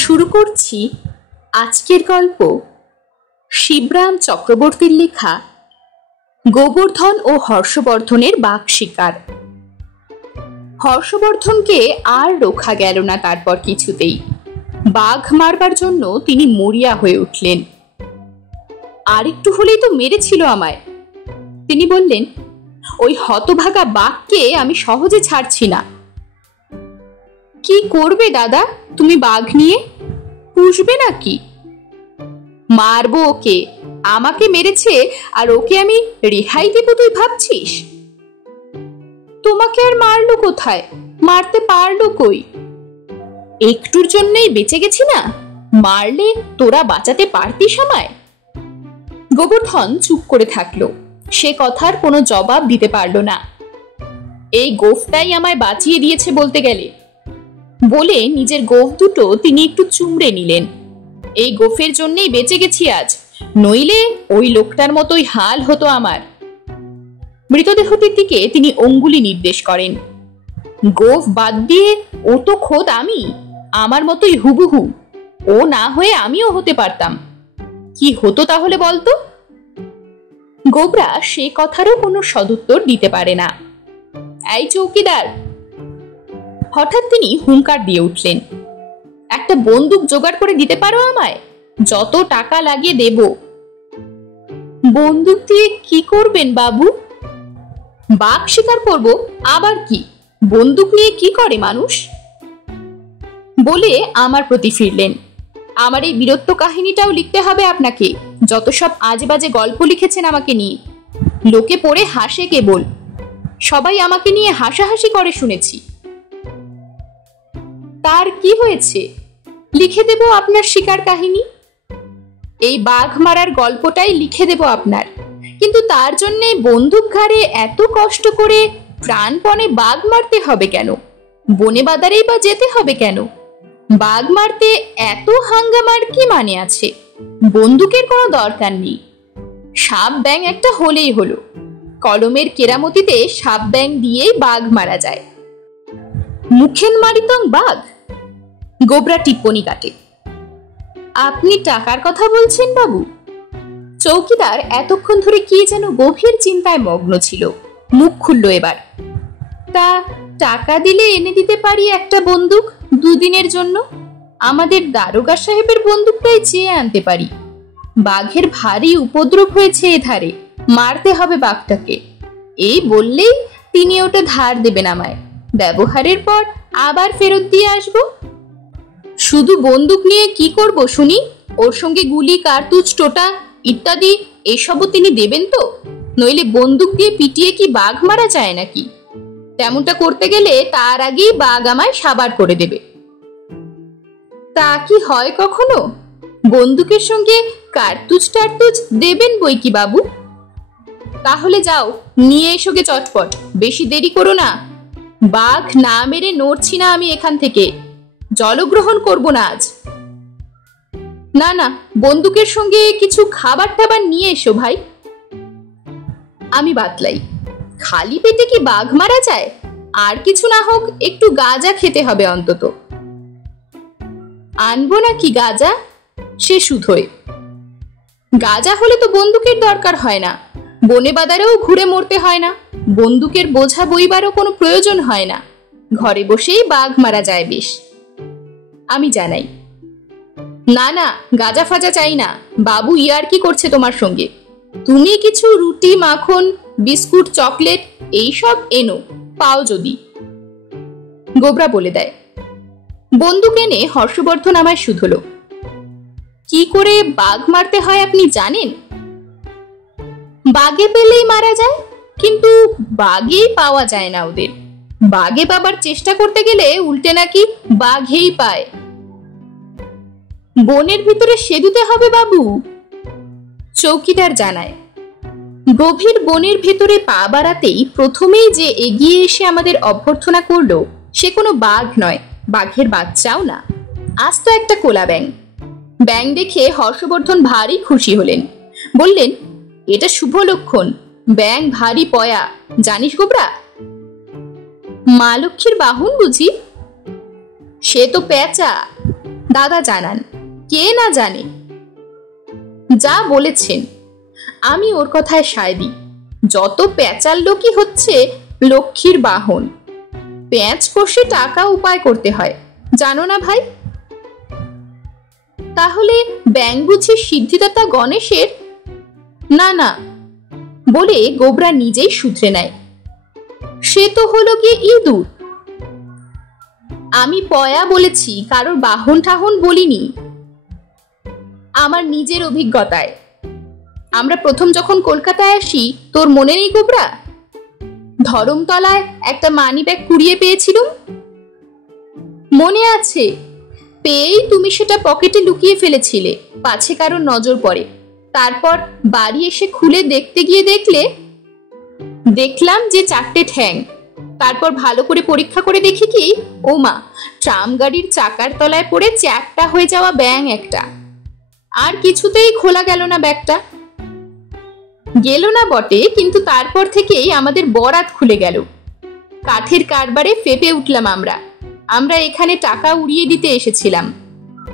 শুরু করছি আজকের গল্প শিবরাম চক্রবর্তীর লেখা গোবর্ধন ও হর্ষবর্ধনের বাঘ শিকার। হর্ষবর্ধনকে আর রোখা গেল না। তারপর কিছুতেই বাঘ মারবার জন্য তিনি মরিয়া হয়ে উঠলেন। আর একটু হলেই তো মেরেছিল আমায়। তিনি বললেন, ওই হতভাগা বাঘকে আমি সহজে ছাড়ছি না। কি করবে দাদা তুমি বাঘ নিয়ে? পুষবে নাকি? মারবো ওকে। আমাকে মেরেছে আর ওকে আমি রেহাই দেব তুই ভাবছিস? তোমাকে আর মারলো কোথায়? মারতে পারলো কই? একটুর জন্যই বেঁচে গেছি না। মারলে তোরা বাঁচাতে পারতিস আমায়? গোবর্ধন চুপ করে থাকলো। সে কথার কোনো জবাব দিতে পারলো না। এই গোফটাই আমায় বাঁচিয়ে দিয়েছে বলতে গেলে, বলে নিজের গোফ দুটো তিনি একটু চুমড়ে নিলেন। এই গোফের জন্যই বেঁচে গেছি আজ, নইলে ওই লোকটার মতোই হাল হতো আমার। মৃতদেহটির দিকে তিনি অঙ্গুলি নির্দেশ করেন। গোফ বাদ দিয়ে ও তো খোদ আমি, আমার মতোই হুবহু। ও না হয়ে আমিও হতে পারতাম। কি হতো তাহলে বলতো? গোবরা সে কথারও কোনো সদুত্তর দিতে পারে না। এই চৌকিদার! হঠাৎ তিনি হুঙ্কার দিয়ে উঠলেন, একটা বন্দুক জোগাড় করে দিতে পারো আমায়? যত টাকা লাগিয়ে দেব। বন্দুক দিয়ে কি করবেন বাবু? বাঘ শিকার করব। আবার কি? বন্দুক নিয়ে কি করে মানুষ? বলে আমার প্রতি ফিরলেন। আমার এই বীরত্ব কাহিনীটাও লিখতে হবে আপনাকে। যত সব আজেবাজে গল্প লিখেছেন আমাকে নিয়ে, লোকে পড়ে হাসে কেবল। সবাই আমাকে নিয়ে হাসাহাসি করে শুনেছি। তার কি হয়েছে? লিখে দেব আপনার শিকার কাহিনী। এই বাঘ মারার গল্পটাই লিখে দেব আপনার। কিন্তু তার জন্যে বন্দুক ঘাড়ে এত কষ্ট করে প্রাণপণে বাঘ মারতে হবে কেন? বনে বাদারেই বা যেতে হবে কেন? বাঘ মারতে এত হাঙ্গামার কি মানে আছে? বন্দুকের কোনো দরকার নেই। সাপ ব্যাং একটা হলেই হলো। কলমের কেরামতিতে সাপ ব্যাং দিয়েই বাঘ মারা যায়। মুখেন মারিতং বাঘ? গোবরা টিপ্পনি কাটে। আপনি টাকার কথা বলছেন বাবু? চৌকিদার এতক্ষণ ধরে কি যেন গভীর চিন্তায় মগ্ন ছিল। মুখ খুলল এবার। তা টাকা দিলে এনে দিতে পারি একটা বন্দুক দুদিনের জন্য। আমাদের দারোগা সাহেবের বন্দুকটাই চেয়ে আনতে পারি। বাঘের ভারী উপদ্রব হয়েছে এধারে, মারতে হবে বাঘটাকে। এই বললেই তিনি ওটা ধার দেবেন আমায়। ব্যবহারের পর আবার ফেরত দিয়ে আসবো। শুধু বন্দুক নিয়ে কি করব শুনি? ওর সঙ্গে গুলি, কার্তুজ, টোটা ইত্যাদি এসবও তিনি দেবেন তো? নইলে বন্দুক দিয়ে পিটিয়ে কি বাঘ মারা যায় নাকি? তেমনটা করতে গেলে তার আগেই বাঘ আমায় সাবার করে দেবে। তা কি হয় কখনো? বন্দুকের সঙ্গে কার্তুজ টার্তুজ দেবেন বই কি বাবু? তাহলে যাও নিয়ে এসোগে চটপট, বেশি দেরি করো না। বাঘ না মেরে নড়ছি না আমি এখান থেকে। জলগ্রহণ করব না আজ। না না, বন্দুকের সঙ্গে কিছু খাবার টাবার নিয়ে এসো ভাই। আমি বাতলাই, খালি পেটে কি বাঘ মারা যায়? আর কিছু না হোক একটু গাঁজা খেতে হবে অন্তত। আনবো নাকি গাঁজা? সে শুধোয়। গাঁজা হলে তো বন্দুকের দরকার হয় না। বনে বাদারেও ঘুরে মরতে হয় না। বন্দুকের বোঝা বইবারও কোনো প্রয়োজন হয় না। ঘরে বসেই বাঘ মারা যায় বেশ। আমি জানাই, না না, গাঁজা ফাজা চাই না। বাবু ইয়ার কি করছে তোমার সঙ্গে? তুমি কিছু রুটি, মাখন, বিস্কুট, চকলেট এইসব এনো, পাও যদি। গোবরা বলে দেয়। বন্দুক এনে হর্ষবর্ধন আমায় শুধলো। কি করে বাঘ মারতে হয় আপনি জানেন? বাঘে পেলেই মারা যায়, কিন্তু বাঘেই পাওয়া যায় না ওদের। বাঘে পাবার চেষ্টা করতে গেলে উল্টে নাকি বাঘেই পায়। বনের ভিতরে সেদুতে হবে বাবু। চৌকিদার জানায়। গভীর বনের ভেতরে পা বাড়াতেই প্রথমেই যে এগিয়ে এসে আমাদের অভ্যর্থনা করলো, সে কোনো বাঘ নয়, বাঘের বাচ্চাও না। আস্ত একটা কোলা ব্যাং। ব্যাং দেখে হর্ষবর্ধন ভারী খুশি হলেন। বললেন, এটা শুভ লক্ষণ। ব্যাং ভারী পয়া, জানিস গোবরা? মা লক্ষ্মীর বাহন বুঝি? সে তো পেঁচা। দাদা জানান, কে না জানে। যা বলেছেন, আমি ওর কথায় সায় দিই। যত প্যাঁচাল লোকই হচ্ছে লক্ষ্মীর বাহন। প্যাঁচ কষে টাকা উপায় করতে হয়, জানো না ভাই? তাহলে ব্যাঙ বুঝি সিদ্ধিদাতা গণেশের? না না, বলে গোবরা নিজেই শুধরে নেয়। সে তো হলো গিয়ে ইঁদুর। আমি পয়া বলেছি, কারোর বাহন ঠাহন বলিনি। আমার নিজের অভিজ্ঞতায়। আমরা প্রথম যখন কলকাতায় আসি, তোর মনে নেই গোবরা? ধরমতলায় একটা মানি ব্যাগ কুড়িয়ে পেয়েছিলুম। মনে আছে, পেয়েই তুমি সেটা পকেটে লুকিয়ে ফেলেছিলে, পাছে কারোর নজর পড়ে। তারপর বাড়ি এসে খুলে দেখতে গিয়ে দেখলাম যে 4টে ঠ্যাং। তারপর ভালো করে পরীক্ষা করে দেখি কি, ও মা, ট্রাম গাড়ির চাকার তলায় পড়ে চ্যাপ্টা হয়ে যাওয়া ব্যাঙ একটা। আর কিছুতেই খোলা গেল না ব্যাগটা। গেল না বটে, কিন্তু তারপর থেকেই আমাদের বরাত খুলে গেল। কাঠের কারবারে ফেপে উঠলাম আমরা এখানে টাকা উড়িয়ে দিতে এসেছিলাম,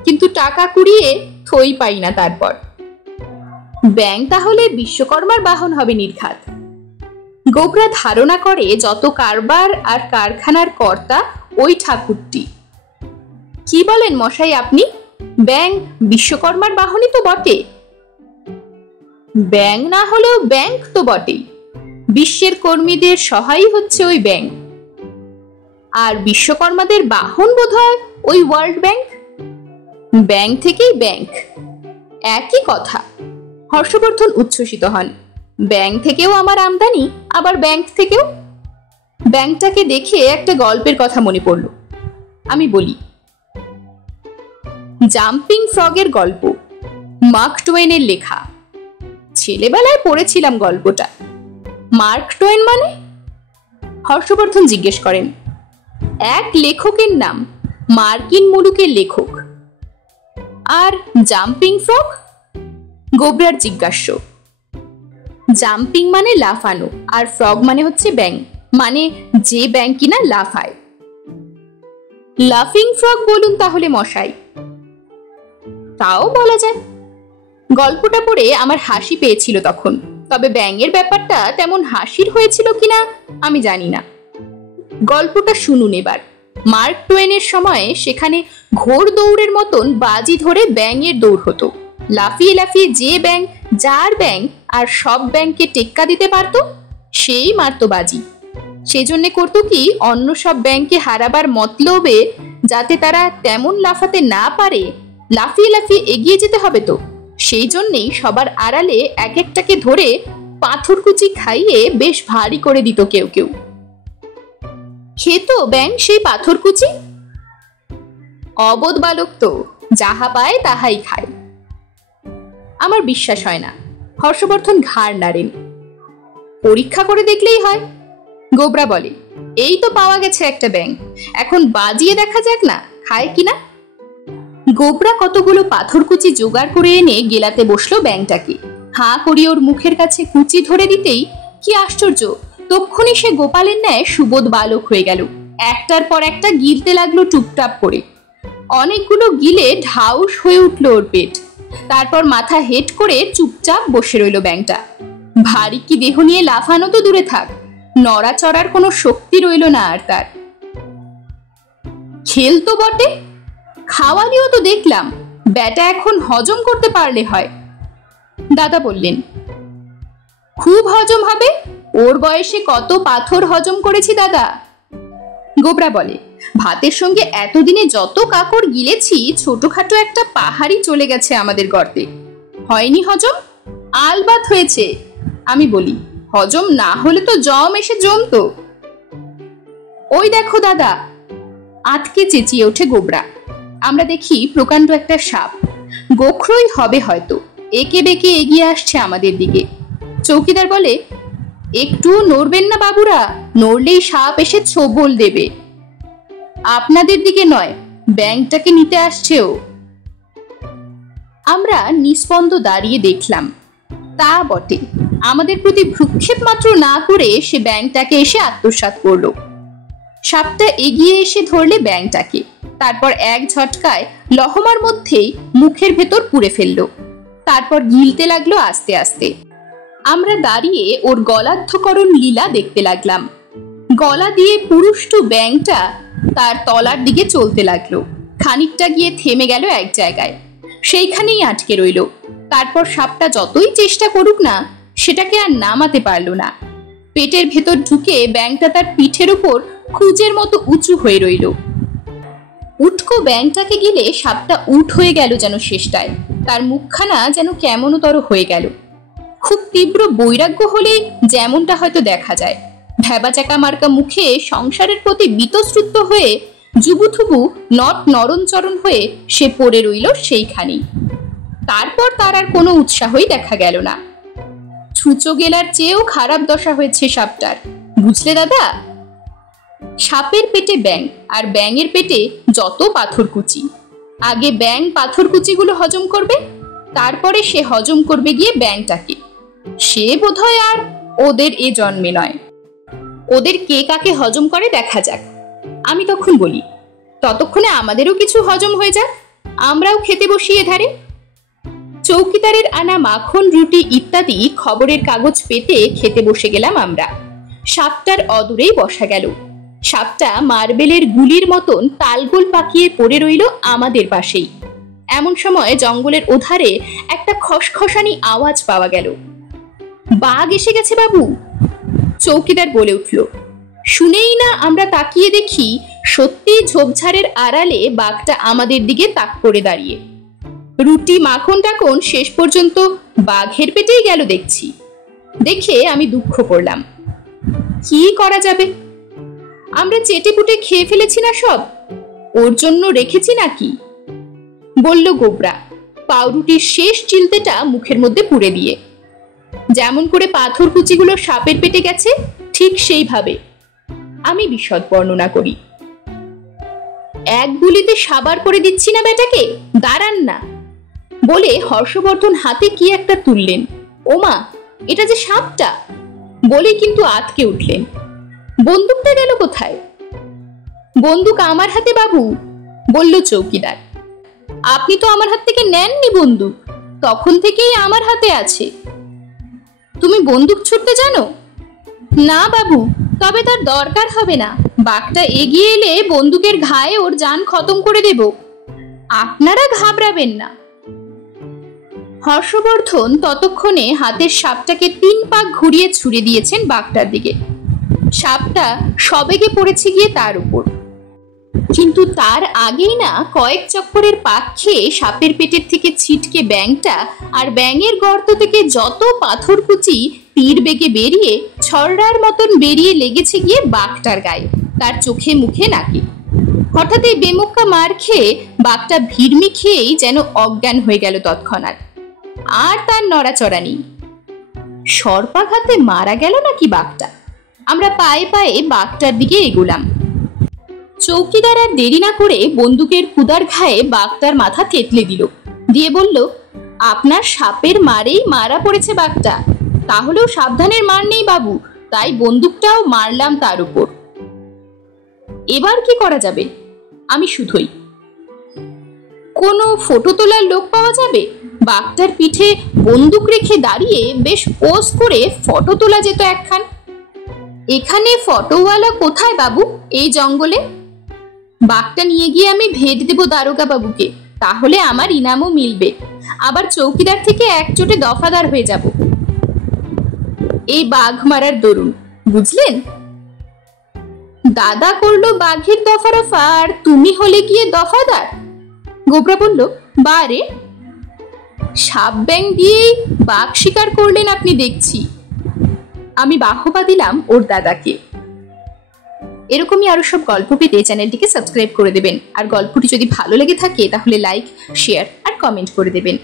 কিন্তু টাকা কুড়িয়ে থই পাই না। তারপর ব্যাঙ তাহলে বিশ্বকর্মার বাহন হবে নির্ঘাত। গোবরা ধারণা করে যত কারবার আর কারখানার কর্তা ওই ঠাকুরটি। কি বলেন মশাই আপনি? ব্যাঙ বিশ্বকর্মার বাহনই তো বটে। ব্যাঙ না হলেও ব্যাংক তো বটেই। বিশ্বের কর্মীদের সহায় হচ্ছে ওই ব্যাংক। আর বিশ্বকর্মাদের বাহন বোধহয় ওই ওয়ার্ল্ড ব্যাংক। ব্যাংক থেকেই ব্যাংক, একই কথা। হর্ষবর্ধন উচ্ছ্বসিত হন। ব্যাংক থেকেও আমার আমদানি, আবার ব্যাংক থেকেও। ব্যাংকটাকে দেখে একটা গল্পের কথা মনে পড়ল। আমি বলি, জাম্পিং ফ্রগের গল্প, মার্ক টোয়েনের লেখা। ছেলেবেলায় পড়েছিলাম গল্পটা। মার্ক টোয়েন মানে? হর্ষবর্ধন জিজ্ঞেস করেন। এক লেখকের নাম, মার্কিন মুলুকের লেখক। আর জাম্পিং ফ্রগ? গোবরার জিজ্ঞাস্য। জাম্পিং মানে লাফানো, আর ফ্রগ মানে হচ্ছে ব্যাঙ, মানে যে ব্যাঙ কিনা লাফায়। লাফিং ফ্রগ বলুন তাহলে মশাই। তাও বলা যায়। গল্পটা পড়ে আমার হাসি পেয়েছিল তখন, তবে ব্যাঙের ব্যাপারটা তেমন হাসির হয়েছিল কিনা আমি জানি না। গল্পটা শুনুন এবার। মার্ক টোয়েনের সময়ে সেখানে ঘোর দৌড়ের মতন বাজি ধরে ব্যাঙের দৌড় হতো। লাফিয়ে লাফিয়ে যে ব্যাঙ যার ব্যাঙ আর সব ব্যাঙকে টেক্কা দিতে পারত, সেই মারত বাজি। সেজন্য করতো কি, অন্য সব ব্যাঙকে হারাবার মতলবে যাতে তারা তেমন লাফাতে না পারে, লাফিয়ে লাফিয়ে এগিয়ে যেতে হবে তো, সেই জন্যেই সবার আড়ালে এক একটাকে ধরে পাথরকুচি খাইয়ে বেশ ভারী করে দিত কেউ কেউ। খেত ব্যাঙ সেই পাথরকুচি? অবোধ বালক তো, যাহা পায় তাহাই খায়। আমার বিশ্বাস হয় না। হর্ষবর্ধন ঘাড় নাড়েন। পরীক্ষা করে দেখলেই হয়। গোবরা বলে, এই তো পাওয়া গেছে একটা ব্যাঙ, এখন বাজিয়ে দেখা যাক না খায় কিনা। গোবরা কতগুলো পাথরকুচি জোগাড় করে এনে গেলাতে বসলো ব্যাঙটাকে। হাঁ করিয়ে ওর মুখের কাছে কুচি ধরে দিতেই কি আশ্চর্য, তক্ষুনি সে গোপালের ন্যায় সুবোধ বালক হয়ে গেল। একটার পর একটা গিলতে লাগলো টুপটাপ করে। অনেকগুলো গিলে ঢাউস হয়ে উঠলো ওর পেট। তারপর মাথা হেট করে চুপচাপ বসে রইল ব্যাঙটা। ভারী কি দেহ নিয়ে লাফানো তো দূরে থাক, নড়াচড়ার কোনো শক্তি রইল না আর তার। খেলতো বটে, খাওয়ালিও তো দেখলাম। ব্যাটা এখন হজম করতে পারলে হয়। দাদা বললেন, খুব হজম হবে। ওর বয়সে কত পাথর হজম করেছি দাদা। গোবরা বলে, ভাতের সঙ্গে এতদিনে যত কাকড় গিলেছি, ছোটখাটো একটা পাহাড়ি চলে গেছে আমাদের গর্তে। হয়নি হজম? আলবাত হয়েছে। আমি বলি, হজম না হলে তো জম এসে জমতো। ওই দেখো দাদা, আতকে চেঁচিয়ে ওঠে গোবরা। আমরা দেখি প্রকাণ্ড একটা সাপ, গোখরই হবে হয়তো, একে বেঁকে এগিয়ে আসছে আমাদের দিকে। চৌকিদার বলে, একটু নড়বেন না বাবুরা, নড়লেই সাপ এসে ছোবল দেবে। আপনাদের দিকে নয়, ব্যাঙটাকে নিতে আসছে ও। আমরা নিস্পন্দ দাঁড়িয়ে দেখলাম। তা বটে, আমাদের প্রতি ভ্রুক্ষেপ মাত্র না করে সে ব্যাঙটাকে এসে আত্মসাৎ করলো। সাপটা এগিয়ে এসে ধরলে ব্যাঙটাকে, তারপর এক ঝটকায় লহমার মধ্যেই মুখের ভেতর পুরে ফেললো, তারপর গিলতে লাগলো আস্তে আস্তে। আমরা দাঁড়িয়ে ওর গলার্ধকরণ লীলা দেখতে লাগলাম। গলা দিয়ে পুরুষ্টু ব্যাঙটা তার তলার দিকে চলতে লাগলো, খানিকটা গিয়ে থেমে গেল এক জায়গায়, সেইখানেই আটকে রইল। তারপর সাপটা যতই চেষ্টা করুক না, সেটাকে আর নামাতে পারল না। পেটের ভেতর ঢুকে ব্যাঙটা তার পিঠের উপর খুঁজের মতো উঁচু হয়ে রইল। উটকো ব্যাঙটাকে গিলে সাপটা উঠ হয়ে গেল যেন শেষটায়, তার মুখখানা যেন কেমনতর হয়ে গেল। খুব তীব্র বৈরাগ্য হলে যেমনটা হয়তো দেখা যায়, ভ্যাবাচাকা মার্কা মুখে সংসারের প্রতি বীতশ্রুত হয়ে জুবুথুবু নট নরণচরণ হয়ে সে পড়ে রইল সেইখানেই। তারপর তার আর কোনো উৎসাহই দেখা গেল না। ছুঁচো গেলার চেয়েও খারাপ দশা হয়েছে সাপটার, বুঝলে দাদা? সাপের পেটে ব্যাঙ, আর ব্যাঙের পেটে যত পাথরকুচি। আগে ব্যাঙ পাথরকুচিগুলো হজম করবে, তারপরে সে হজম করবে গিয়ে ব্যাঙটাকে। সে বোধহয় আর ওদের এ জন্মে নয়। ওদের কে কাকে হজম করে দেখা যাক। আমি তখন বলি, ততক্ষণে আমাদেরও কিছু হজম হয়ে যাক, আমরাও খেতে বসিয়ে ধারে। চৌকিদারের আনা মাখন, রুটি ইত্যাদি খবরের কাগজ পেতে খেতে বসে গেলাম আমরা। সাপটার অদূরেই বসা গেল। সাপটা মার্বেলের গুলির মতন তালগোল পাকিয়ে পড়ে রইল আমাদের পাশেই। এমন সময় জঙ্গলের ওধারে একটা খসখসানি আওয়াজ পাওয়া গেল। বাঘ এসে গেছে বাবু, চৌকিদার বলে উঠল। শুনেই না আমরা তাকিয়ে দেখি, সত্যি ঝোপঝাড়ের আড়ালে বাঘটা আমাদের দিকে তাক করে দাঁড়িয়ে। রুটি মাখন টাখন শেষ পর্যন্ত বাঘের পেটেই গেল দেখছি। দেখে আমি দুঃখ করলাম। কি করা যাবে? আমরা চেটেপুটে খেয়ে ফেলেছি না সব? ওর জন্য রেখেছি নাকি? বলল গোবরা, পাউরুটির শেষ চিলতেটা মুখের মধ্যে পুরে দিয়ে। যেমন করে পাথর কুচিগুলো সাপের পেটে গেছে, ঠিক সেইভাবে। আমি বিশদ বর্ণনা করি। এক গুলিতে সাবার করে দিচ্ছি না বেটাকে, দাঁড়ান না, বলে হর্ষবর্ধন হাতে কি একটা তুললেন। ওমা, এটা যে সাপটা বলে কিন্তু আতকে উঠলেন। বন্দুকটা গেল কোথায়? বন্দুক আমার হাতে বাবু, বলল চৌকিদার। আপনি তো আমার হাত থেকে নেননি বন্দুক, তখন থেকেই আমার হাতে আছে। তুমি বন্দুক ছুটতে জানো? না বাবু, তবে তার দরকার হবে না। বাঘটা এগিয়ে এলে বন্দুকের ঘায়ে ওর জান খতম করে দেব। আপনারা ঘাবড়াবেন না। হর্ষবর্ধন ততক্ষণে হাতের সাপটাকে 3 পাক ঘুরিয়ে ছুড়ে দিয়েছেন বাঘটার দিকে। সাপটা সবেগে পড়েছে গিয়ে তার উপর, কিন্তু তার আগেই না কয়েক চক্করের পাক খেয়ে সাপের পেটের থেকে ছিটকে ব্যাঙটা, আর ব্যাঙের গর্ত থেকে যত পাথরকুচি তীর বেগে বেরিয়ে ছড়ার মতন বেরিয়ে লেগেছে গিয়ে বাঘটার গায়ে, তার চোখে মুখে নাকে। হঠাৎ এই বেমক্কা মার খেয়ে বাঘটা ভিড়মি খেয়েই যেন অজ্ঞান হয়ে গেল তৎক্ষণাৎ। আর তার নড়াচড়া নেই। সর্পাঘাতে মারা গেল নাকি বাঘটা? আমরা পায়ে পায়ে বাঘটার দিকে এগোলাম। চৌকিদার আর দেরি না করে বন্দুকের কুদার ঘায়ে বাঘটার মাথা থেতলে দিল, দিয়ে বলল, আপনার সাপের মারেই মারা পড়েছে বাঘটা, তাহলেও সাবধানের মার নেই বাবু, তাই বন্দুকটাও মারলাম তার উপর। এবার কি করা যাবে? আমি শুধুই, কোনো ফটো তোলার লোক পাওয়া যাবে? বাঘটার পিঠে বন্দুক রেখে দাঁড়িয়ে বেশ পোজ করে ফটো তোলা যেত একখান। এখানে ফটোওয়ালা কোথায় বাবু, এই জঙ্গলে? বাঘটা নিয়ে গিয়ে আমি ভেট দেব দারোগা বাবুকে, তাহলে আমার ইনামও মিলবে, আবার চৌকিদার থেকে এক চোটে দফাদার হয়ে যাব। এই বাঘ মারার দরুন, বুঝলেন? দাদা করলো বাঘের দফারফা, আর তুমি হলে গিয়ে দফাদার। গোবরা বলল, বারে, সাপ ব্যাং দিয়েই বাঘ শিকার করলেন আপনি দেখছি। আমি বাহবা দিলাম ওর দাদাকে। এরকমই আরো সব গল্প পেতে চ্যানেলটিকে সাবস্ক্রাইব করে দেবেন, আর গল্পটি যদি ভালো লেগে থাকে তাহলে লাইক, শেয়ার আর কমেন্ট করে দেবেন।